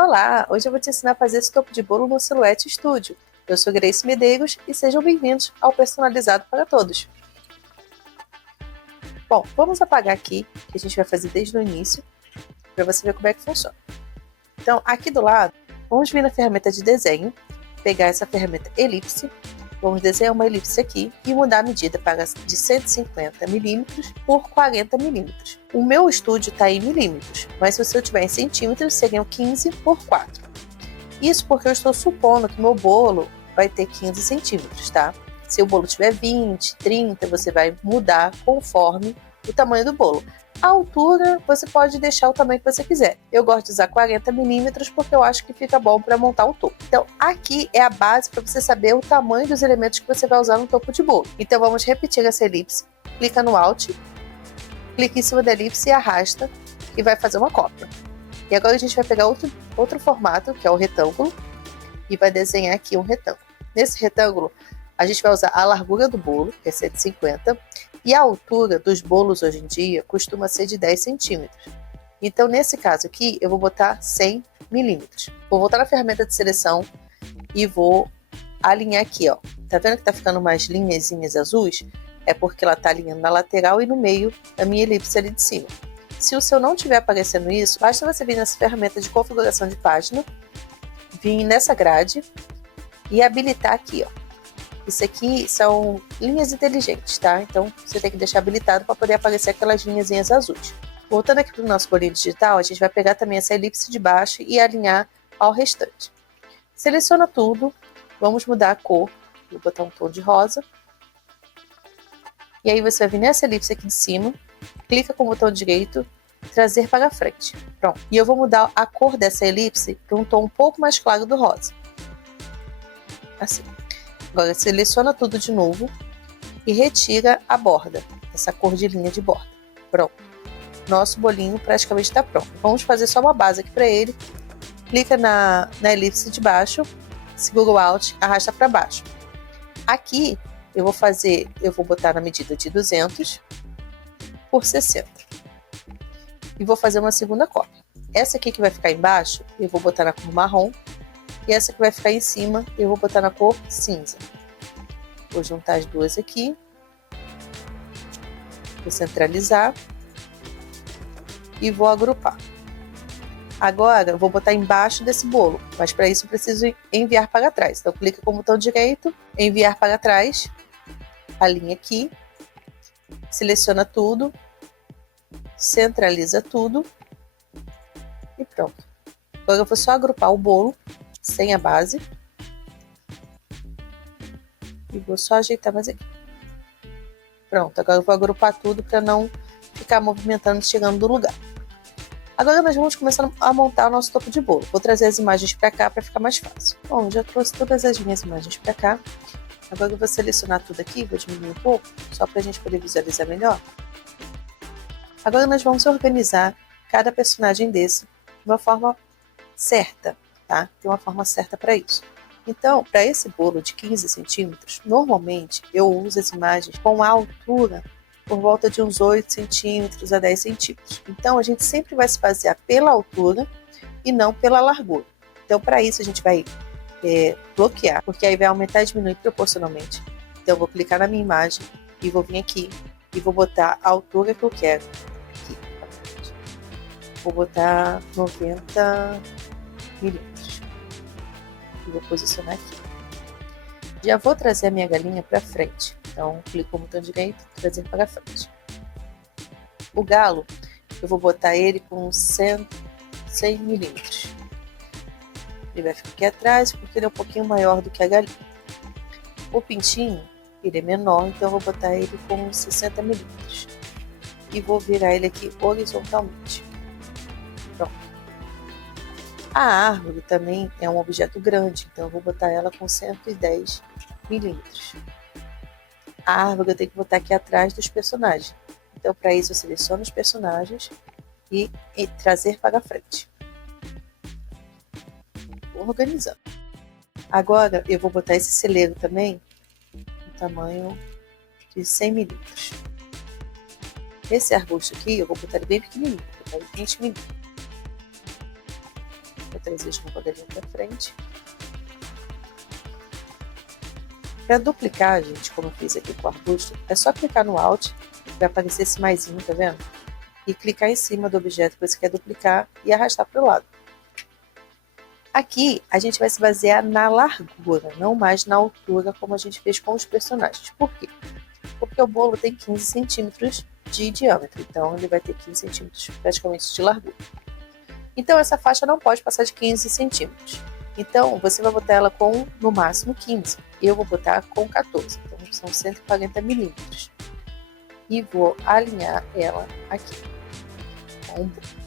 Olá, hoje eu vou te ensinar a fazer esse topo de bolo no Silhouette Studio. Eu sou Grace Medeiros e sejam bem-vindos ao Personalizado para Todos. Bom, vamos apagar aqui, que a gente vai fazer desde o início, para você ver como é que funciona. Então, aqui do lado, vamos vir na ferramenta de desenho, pegar essa ferramenta elipse, vamos desenhar uma elipse aqui e mudar a medida para de 150 milímetros por 40 milímetros. O meu estúdio está em milímetros, mas se eu tiver em centímetros, seriam 15 por 4. Isso porque eu estou supondo que meu bolo vai ter 15 centímetros, tá? Se o bolo tiver 20, 30, você vai mudar conforme o tamanho do bolo. A altura, você pode deixar o tamanho que você quiser. Eu gosto de usar 40 milímetros porque eu acho que fica bom para montar o topo. Então, aqui é a base para você saber o tamanho dos elementos que você vai usar no topo de bolo. Então, vamos repetir essa elipse. Clica no Alt, clica em cima da elipse e arrasta e vai fazer uma cópia. E agora a gente vai pegar outro formato, que é o retângulo, e vai desenhar aqui um retângulo. Nesse retângulo, a gente vai usar a largura do bolo, que é 150, e a altura dos bolos hoje em dia costuma ser de 10 centímetros. Então, nesse caso aqui, eu vou botar 100 milímetros. Vou voltar na ferramenta de seleção e vou alinhar aqui, ó. Tá vendo que tá ficando umas linhazinhas azuis? É porque ela tá alinhando na lateral e no meio da minha elipse ali de cima. Se o seu não estiver aparecendo isso, basta você vir nessa ferramenta de configuração de página, vir nessa grade e habilitar aqui, ó. Isso aqui são linhas inteligentes, tá? Então, você tem que deixar habilitado para poder aparecer aquelas linhazinhas azuis. Voltando aqui para o nosso bolinho digital, a gente vai pegar também essa elipse de baixo e alinhar ao restante. Seleciona tudo, vamos mudar a cor, vou botar um tom de rosa. E aí você vai vir nessa elipse aqui de cima, clica com o botão direito, trazer para frente. Pronto. E eu vou mudar a cor dessa elipse para um tom um pouco mais claro do rosa. Assim. Agora seleciona tudo de novo e retira a borda, essa cor de linha de borda. Pronto. Nosso bolinho praticamente está pronto. Vamos fazer só uma base aqui para ele. Clica na elipse de baixo, segura o Alt, arrasta para baixo. Aqui eu vou botar na medida de 200 por 60. E vou fazer uma segunda cópia. Essa aqui que vai ficar embaixo, eu vou botar na cor marrom. E essa que vai ficar em cima, eu vou botar na cor cinza. Vou juntar as duas aqui. Vou centralizar. E vou agrupar. Agora, eu vou botar embaixo desse bolo. Mas para isso eu preciso enviar para trás. Então, clica com o botão direito, enviar para trás. Alinha aqui. Seleciona tudo. Centraliza tudo. E pronto. Agora eu vou só agrupar o bolo sem a base. E vou só ajeitar mais aqui. Pronto, agora eu vou agrupar tudo para não ficar movimentando chegando do lugar. Agora nós vamos começar a montar o nosso topo de bolo. Vou trazer as imagens para cá para ficar mais fácil. Bom, já trouxe todas as minhas imagens para cá. Agora eu vou selecionar tudo aqui, vou diminuir um pouco, só para a gente poder visualizar melhor. Agora nós vamos organizar cada personagem desse de uma forma certa. Tá? Tem uma forma certa para isso. Então, para esse bolo de 15 centímetros, normalmente eu uso as imagens com a altura por volta de uns 8 centímetros a 10 centímetros. Então, a gente sempre vai se basear pela altura e não pela largura. Então, para isso, a gente vai bloquear, porque aí vai aumentar e diminuir proporcionalmente. Então, eu vou clicar na minha imagem e vou vir aqui e vou botar a altura que eu quero. Aqui. Vou botar 90 milímetros. E vou posicionar aqui. Já vou trazer a minha galinha para frente. Então, clico no botão direito, trazer para frente. O galo, eu vou botar ele com 100 milímetros. Ele vai ficar aqui atrás porque ele é um pouquinho maior do que a galinha. O pintinho, ele é menor, então eu vou botar ele com 60 milímetros. E vou virar ele aqui horizontalmente. Pronto. A árvore também é um objeto grande, então eu vou botar ela com 110 milímetros. A árvore eu tenho que botar aqui atrás dos personagens. Então, para isso, eu seleciono os personagens e trazer para frente. Vou organizando. Agora, eu vou botar esse celeiro também no tamanho de 100 milímetros. Esse arbusto aqui, eu vou botar ele bem pequenininho, vou botar ele 20 milímetros. Vou trazer de novo a galinha para frente. Para duplicar, gente, como eu fiz aqui com o arbusto, é só clicar no Alt, vai aparecer esse maisinho, tá vendo? E clicar em cima do objeto que você quer duplicar e arrastar para o lado. Aqui, a gente vai se basear na largura, não mais na altura, como a gente fez com os personagens. Por quê? Porque o bolo tem 15 centímetros de diâmetro, então ele vai ter 15 centímetros praticamente de largura. Então, essa faixa não pode passar de 15 centímetros. Então, você vai botar ela com, no máximo, 15. Eu vou botar com 14, então são 140 milímetros. E vou alinhar ela aqui com o bolo.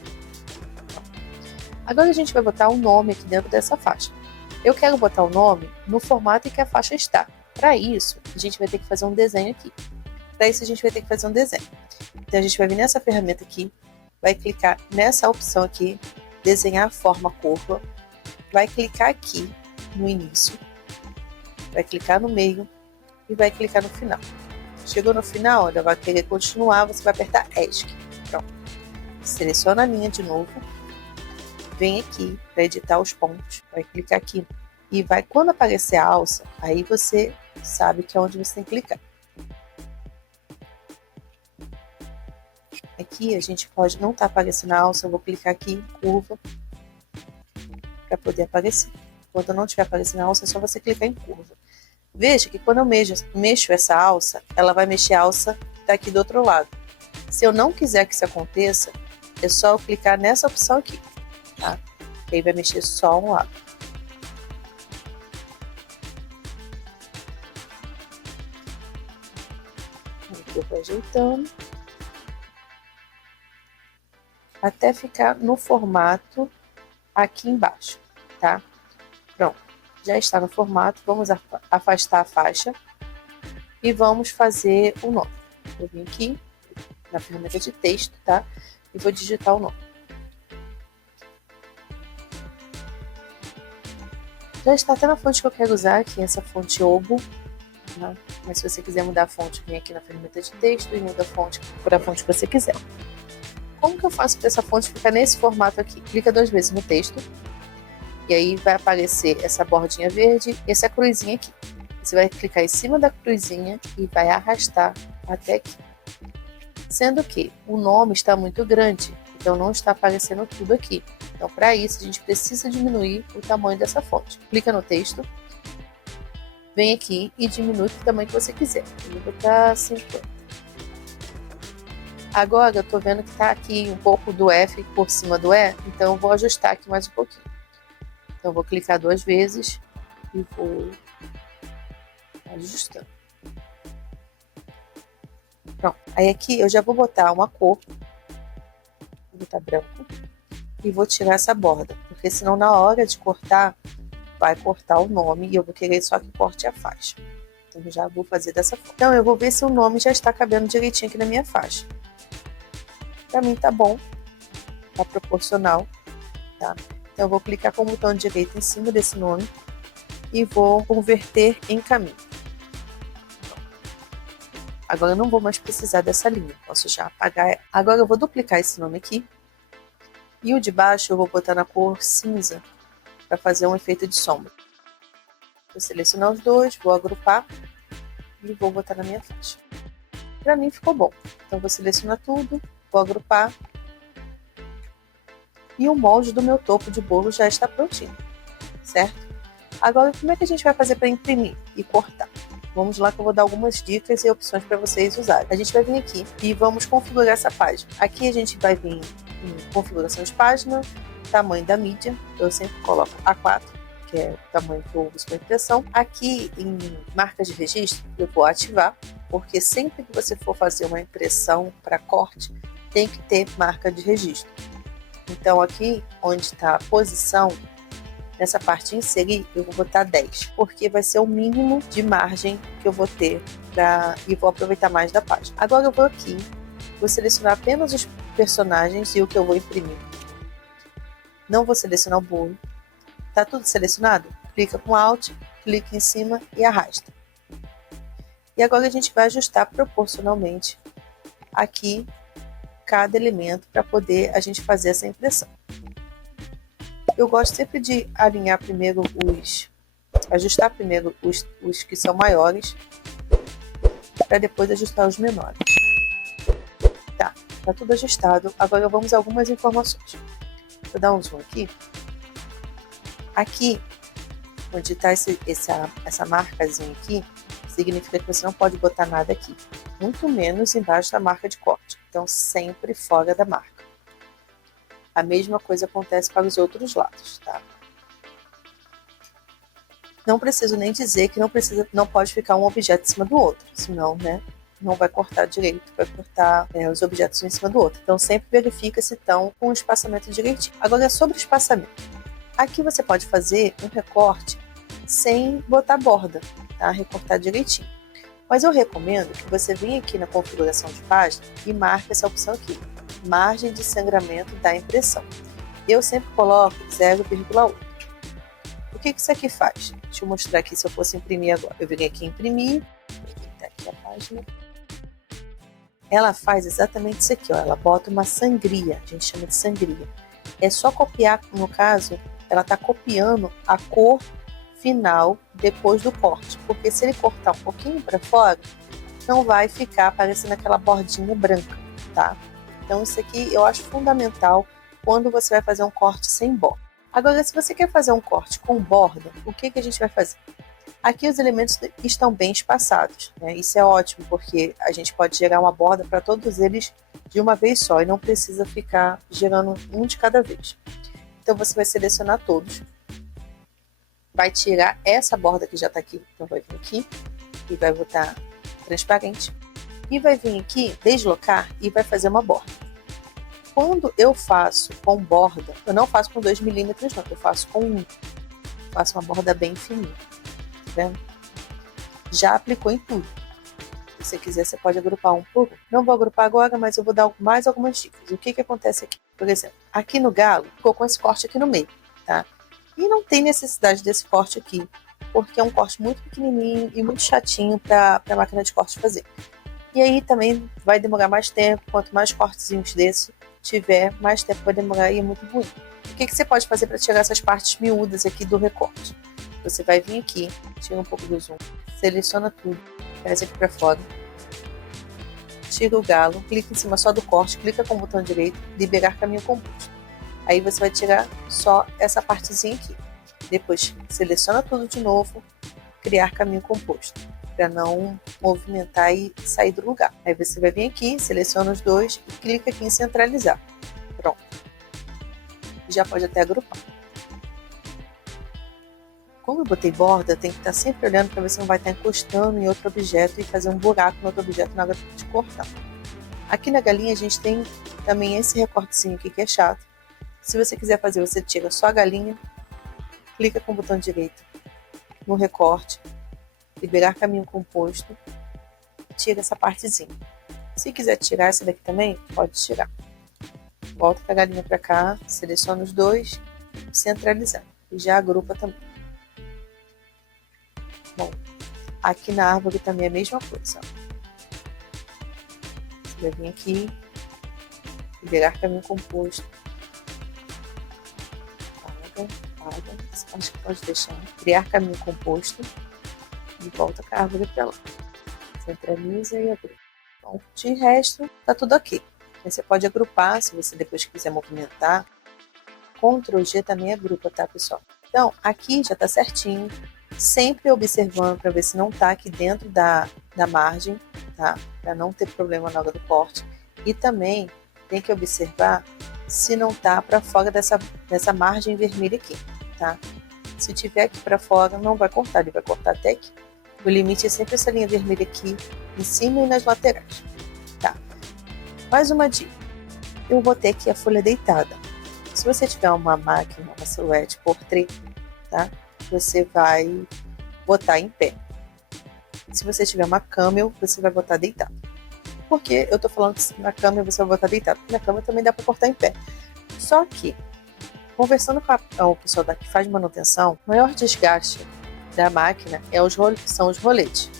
Agora a gente vai botar um nome aqui dentro dessa faixa. Eu quero botar o nome no formato em que a faixa está. Para isso, a gente vai ter que fazer um desenho aqui. Para isso, a gente vai ter que fazer um desenho. Então, a gente vai vir nessa ferramenta aqui, vai clicar nessa opção aqui, desenhar a forma curva, vai clicar aqui no início, vai clicar no meio e vai clicar no final. Chegou no final, ela vai querer continuar, você vai apertar ESC. Pronto. Seleciona a linha de novo. Vem aqui para editar os pontos, vai clicar aqui e vai, quando aparecer a alça, aí você sabe que é onde você tem que clicar. Aqui a gente pode não estar aparecendo a alça, eu vou clicar aqui em curva para poder aparecer. Quando não estiver aparecendo a alça, é só você clicar em curva. Veja que quando eu mexo essa alça, ela vai mexer a alça daqui do outro lado. Se eu não quiser que isso aconteça, é só eu clicar nessa opção aqui. Tá? E aí vai mexer só um lado. Aqui eu vou ajeitando. Até ficar no formato aqui embaixo, tá? Pronto. Já está no formato. Vamos afastar a faixa. E vamos fazer o nome. Eu vim aqui na ferramenta de texto, tá? E vou digitar o nome. Já está até na fonte que eu quero usar, que é essa fonte Obo. Tá? Mas se você quiser mudar a fonte, vem aqui na ferramenta de texto e muda a fonte para a fonte que você quiser. Como que eu faço para essa fonte ficar nesse formato aqui? Clica 2 vezes no texto. E aí vai aparecer essa bordinha verde e essa cruzinha aqui. Você vai clicar em cima da cruzinha e vai arrastar até aqui. Sendo que o nome está muito grande, então não está aparecendo tudo aqui. Então, para isso, a gente precisa diminuir o tamanho dessa fonte. Clica no texto, vem aqui e diminui o tamanho que você quiser. Eu vou botar 50. Agora, eu estou vendo que está aqui um pouco do F por cima do E, então eu vou ajustar aqui mais um pouquinho. Então, eu vou clicar 2 vezes e vou ajustando. Pronto. Aí aqui eu já vou botar uma cor, vou botar branco, e vou tirar essa borda, porque senão na hora de cortar, vai cortar o nome e eu vou querer só que corte a faixa. Então eu já vou fazer dessa forma. Então eu vou ver se o nome já está cabendo direitinho aqui na minha faixa. Pra mim tá bom, tá proporcional, tá? Então eu vou clicar com o botão direito em cima desse nome e vou converter em caminho. Agora eu não vou mais precisar dessa linha, posso já apagar ela. Agora eu vou duplicar esse nome aqui. E o de baixo eu vou botar na cor cinza, para fazer um efeito de sombra. Vou selecionar os dois, vou agrupar e vou botar na minha faixa. Para mim ficou bom. Então vou selecionar tudo, vou agrupar. E o molde do meu topo de bolo já está prontinho, certo? Agora como é que a gente vai fazer para imprimir e cortar? Vamos lá que eu vou dar algumas dicas e opções para vocês usarem. A gente vai vir aqui e vamos configurar essa página. Aqui a gente vai vir em configuração de página, tamanho da mídia, eu sempre coloco A4, que é o tamanho que eu uso para impressão. Aqui em marcas de registro eu vou ativar, porque sempre que você for fazer uma impressão para corte, tem que ter marca de registro. Então aqui onde está a posição, nessa parte inserir, eu vou botar 10, porque vai ser o mínimo de margem que eu vou ter e vou aproveitar mais da página. Agora eu vou aqui, vou selecionar apenas os personagens e o que eu vou imprimir. Não vou selecionar o bolo. Tá tudo selecionado? Clica com Alt, clica em cima e arrasta. E agora a gente vai ajustar proporcionalmente aqui cada elemento para poder a gente fazer essa impressão. Eu gosto sempre de alinhar primeiro ajustar primeiro os que são maiores, para depois ajustar os menores. Tá tudo ajustado. Agora vamos a algumas informações. Vou dar um zoom aqui. Aqui, onde está essa marcazinha aqui, significa que você não pode botar nada aqui, muito menos embaixo da marca de corte. Então, sempre fora da marca. A mesma coisa acontece para os outros lados, tá? Não preciso nem dizer que não pode ficar um objeto em cima do outro, senão, né, não vai cortar direito, vai cortar os objetos um em cima do outro. Então, sempre verifica se estão com o espaçamento direitinho. Agora, sobre o espaçamento. Aqui você pode fazer um recorte sem botar borda, tá? Recortar direitinho. Mas eu recomendo que você venha aqui na configuração de página e marque essa opção aqui, margem de sangramento da impressão. Eu sempre coloco 0,8. O que isso aqui faz? Deixa eu mostrar aqui se eu fosse imprimir agora. Eu venho aqui imprimir, tá aqui a página. Ela faz exatamente isso aqui, ó. Ela bota uma sangria, a gente chama de sangria. É só copiar, no caso, ela está copiando a cor final depois do corte, porque se ele cortar um pouquinho para fora, não vai ficar aparecendo aquela bordinha branca, tá? Então isso aqui eu acho fundamental quando você vai fazer um corte sem borda. Agora, se você quer fazer um corte com borda, o que a gente vai fazer? Aqui os elementos estão bem espaçados, né? Isso é ótimo, porque a gente pode gerar uma borda para todos eles de uma vez só e não precisa ficar gerando um de cada vez. Então você vai selecionar todos, vai tirar essa borda que já está aqui, então vai vir aqui e vai botar transparente e vai vir aqui deslocar e vai fazer uma borda. Quando eu faço com borda, eu não faço com 2 milímetros não, eu faço com 1, faço uma borda bem fininha, tá vendo? Já aplicou em tudo. Se você quiser, você pode agrupar um por um. Não vou agrupar agora, mas eu vou dar mais algumas dicas. O que acontece aqui? Por exemplo, aqui no galo, ficou com esse corte aqui no meio, tá? E não tem necessidade desse corte aqui, porque é um corte muito pequenininho e muito chatinho para a máquina de corte fazer. E aí também vai demorar mais tempo, quanto mais cortezinhos desse tiver, mais tempo vai demorar e é muito ruim. O que você pode fazer para tirar essas partes miúdas aqui do recorte? Você vai vir aqui, tira um pouco do zoom, seleciona tudo, traz aqui para fora, tira o galo, clica em cima só do corte, clica com o botão direito, liberar caminho composto. Aí você vai tirar só essa partezinha aqui. Depois seleciona tudo de novo, criar caminho composto, para não movimentar e sair do lugar. Aí você vai vir aqui, seleciona os dois e clica aqui em centralizar. Pronto. Já pode até agrupar. Como eu botei borda, tem que estar sempre olhando para ver se não vai estar encostando em outro objeto e fazer um buraco no outro objeto na hora de cortar. Aqui na galinha a gente tem também esse recortezinho aqui que é chato. Se você quiser fazer, você tira só a galinha, clica com o botão direito no recorte, liberar caminho composto, tira essa partezinha. Se quiser tirar essa daqui também, pode tirar. Volta com a galinha para cá, seleciona os dois, centralizar e já agrupa também. Bom, aqui na árvore também é a mesma coisa. Você vai vir aqui, liberar caminho composto. Acho que pode deixar. Criar caminho composto e volta com a árvore para lá. Centraliza e agrupa. Bom, de resto, tá tudo ok. Aí você pode agrupar, se você depois quiser movimentar. Ctrl G também agrupa, tá, pessoal? Então, aqui já tá certinho. Sempre observando para ver se não tá aqui dentro da margem, tá? Para não ter problema na hora do corte. E também tem que observar se não tá para fora dessa margem vermelha aqui, tá? Se tiver aqui para fora, não vai cortar, ele vai cortar até aqui. O limite é sempre essa linha vermelha aqui, em cima e nas laterais, tá? Mais uma dica. Eu botei aqui a folha deitada. Se você tiver uma máquina, uma silhouette portrait, tá? Você vai botar em pé. Se você tiver uma camel, você vai botar deitado. Por que eu tô falando que na câmera você vai botar deitado? Porque na câmera também dá para cortar em pé. Só que, conversando com o pessoal que faz manutenção, o maior desgaste da máquina são os roletes.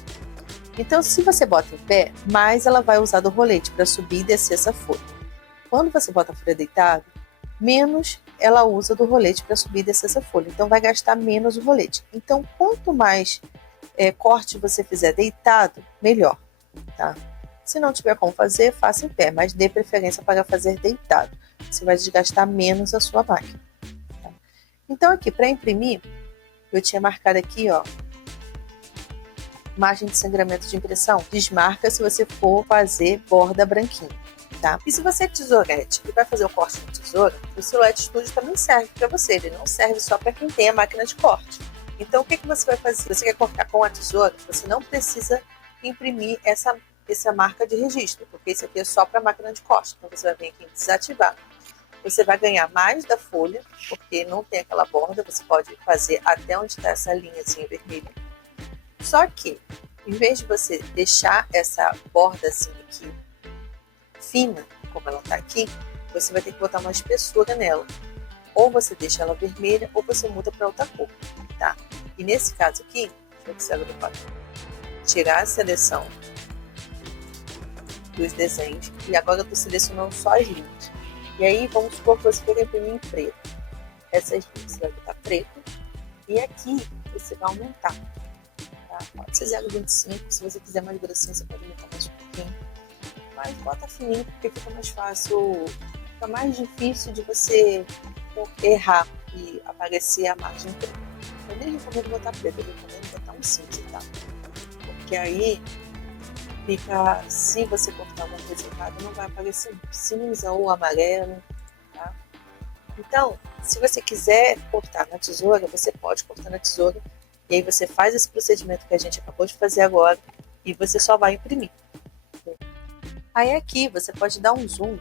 Então, se você bota em pé, mais ela vai usar do rolete para subir e descer essa folha. Quando você bota a folha deitada, menos ela usa do rolete para subir e descer essa folha. Então vai gastar menos o rolete. Então quanto mais corte você fizer deitado, melhor, tá? Se não tiver como fazer, faça em pé, mas dê preferência para fazer deitado. Você vai desgastar menos a sua máquina. Tá? Então aqui, para imprimir, eu tinha marcado aqui, ó, margem de sangramento de impressão. Desmarca se você for fazer borda branquinha, tá? E se você é tesourete e vai fazer o corte com tesoura, o Silhouette Studio também serve para você. Ele não serve só para quem tem a máquina de corte. Então o que você vai fazer? Se você quer cortar com a tesoura, você não precisa imprimir essa marca de registro, porque isso aqui é só para a máquina de corte. Então você vai vir aqui em desativar. Você vai ganhar mais da folha, porque não tem aquela borda. Você pode fazer até onde está essa linhazinha vermelha. Só que, em vez de você deixar essa borda assim aqui fina, como ela está aqui, você vai ter que botar uma espessura nela. Ou você deixa ela vermelha, ou você muda para outra cor, tá? E nesse caso aqui, deixa eu tirar a seleção dos desenhos, e agora eu estou selecionando só as linhas. E aí, vamos supor que você quer imprimir em preto. Essas linhas você vai botar preto, e aqui você vai aumentar. Tá? Pode ser 0,25, se você quiser mais grossinho, você pode aumentar mais um pouquinho. Mas bota fininho, porque fica mais fácil, fica mais difícil de você errar e aparecer a margem preta. Eu nem recomendo botar preto, eu recomendo botar um cinza, tá? Porque aí fica, se você cortar alguma coisa errada, não vai aparecer cinza ou amarelo, tá? Então, se você quiser cortar na tesoura, você pode cortar na tesoura, e aí você faz esse procedimento que a gente acabou de fazer agora, e você só vai imprimir. Aí aqui, você pode dar um zoom,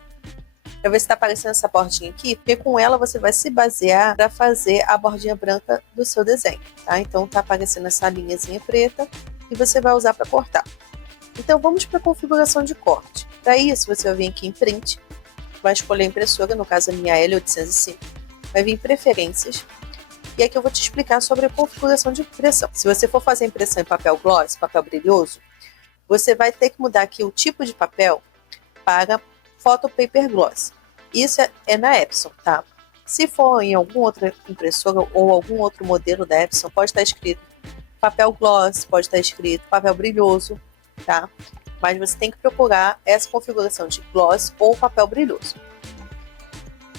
para ver se está aparecendo essa bordinha aqui, porque com ela você vai se basear para fazer a bordinha branca do seu desenho, tá? Então tá aparecendo essa linhazinha preta, e você vai usar para cortar. Então vamos para a configuração de corte. Para isso você vai vir aqui em print, vai escolher a impressora, no caso a minha L805, vai vir em preferências, e aqui eu vou te explicar sobre a configuração de impressão. Se você for fazer impressão em papel gloss, papel brilhoso, você vai ter que mudar aqui o tipo de papel para Photo Paper Gloss. Isso é na Epson, tá? Se for em alguma outra impressora ou algum outro modelo da Epson, pode estar escrito papel gloss, pode estar escrito papel brilhoso, tá? Mas você tem que procurar essa configuração de gloss ou papel brilhoso.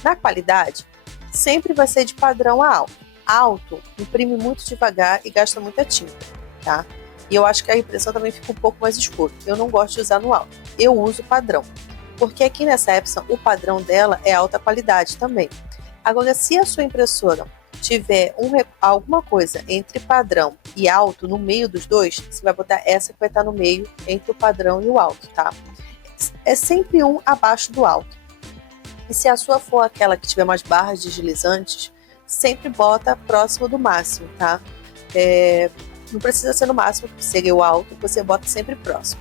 Na qualidade, sempre vai ser de padrão a alto. Alto imprime muito devagar e gasta muita tinta, tá? E eu acho que a impressão também fica um pouco mais escura. Eu não gosto de usar no alto. Eu uso padrão, porque aqui nessa Epson o padrão dela é alta qualidade também. Agora, se a sua impressora tiver alguma coisa entre padrão e alto no meio dos dois, você vai botar essa que vai estar no meio entre o padrão e o alto, tá? É sempre um abaixo do alto. E se a sua for aquela que tiver mais barras deslizantes, sempre bota próximo do máximo, tá? Não precisa ser no máximo, que seria o alto, você bota sempre próximo.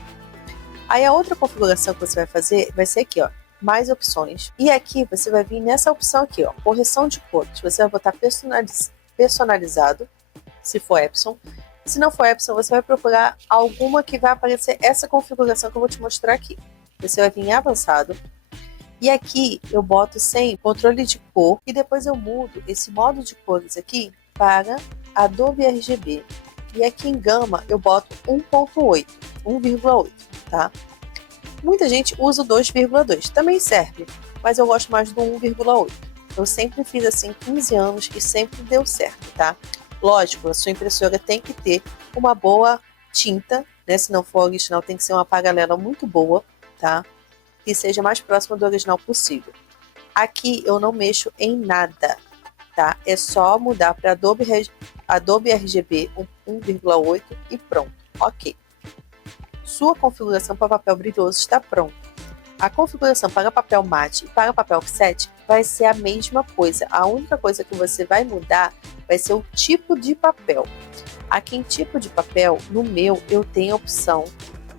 Aí a outra configuração que você vai fazer vai ser aqui, ó, mais opções. E aqui você vai vir nessa opção aqui, ó, correção de cores. Você vai botar personalizado, se for Epson. Se não for Epson, você vai procurar alguma que vai aparecer essa configuração que eu vou te mostrar aqui. Você vai vir em avançado. E aqui eu boto sem controle de cor e depois eu mudo esse modo de cores aqui para Adobe RGB. E aqui em gama eu boto 1.8, tá? Muita gente usa o 2,2, também serve, mas eu gosto mais do 1,8. Eu sempre fiz assim 15 anos e sempre deu certo, tá? Lógico, a sua impressora tem que ter uma boa tinta, né? Se não for original, tem que ser uma paralela muito boa, tá? Que seja mais próxima do original possível. Aqui eu não mexo em nada, tá? É só mudar para Adobe RGB 1,8 e pronto, ok. Sua configuração para papel brilhoso está pronta. A configuração para papel mate e para papel offset vai ser a mesma coisa. A única coisa que você vai mudar vai ser o tipo de papel. Aqui em tipo de papel, no meu, eu tenho a opção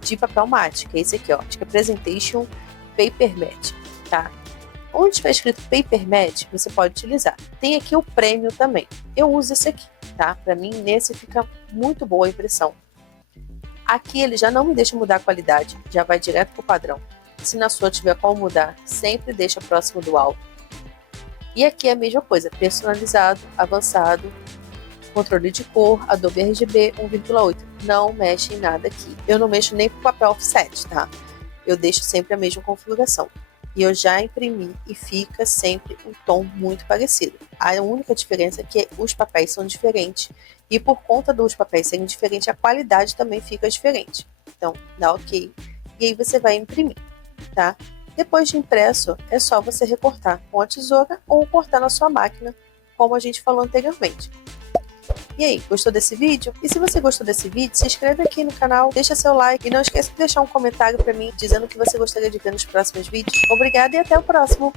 de papel mate, que é esse aqui, ó, que é Presentation Paper Matte, tá? Onde estiver escrito Paper Matte, você pode utilizar. Tem aqui o Premium também. Eu uso esse aqui, tá? Para mim, nesse fica muito boa a impressão. Aqui ele já não me deixa mudar a qualidade, já vai direto para o padrão. Se na sua tiver como mudar, sempre deixa próximo do alto. E aqui é a mesma coisa, personalizado, avançado, controle de cor, Adobe RGB 1,8. Não mexe em nada aqui. Eu não mexo nem com papel offset, tá? Eu deixo sempre a mesma configuração. E eu já imprimi e fica sempre um tom muito parecido. A única diferença é que os papéis são diferentes. E por conta dos papéis serem diferentes, a qualidade também fica diferente. Então, dá ok. E aí você vai imprimir, tá? Depois de impresso, é só você recortar com a tesoura ou cortar na sua máquina, como a gente falou anteriormente. E aí, gostou desse vídeo? E se você gostou desse vídeo, se inscreve aqui no canal, deixa seu like e não esqueça de deixar um comentário para mim dizendo o que você gostaria de ver nos próximos vídeos. Obrigada e até o próximo!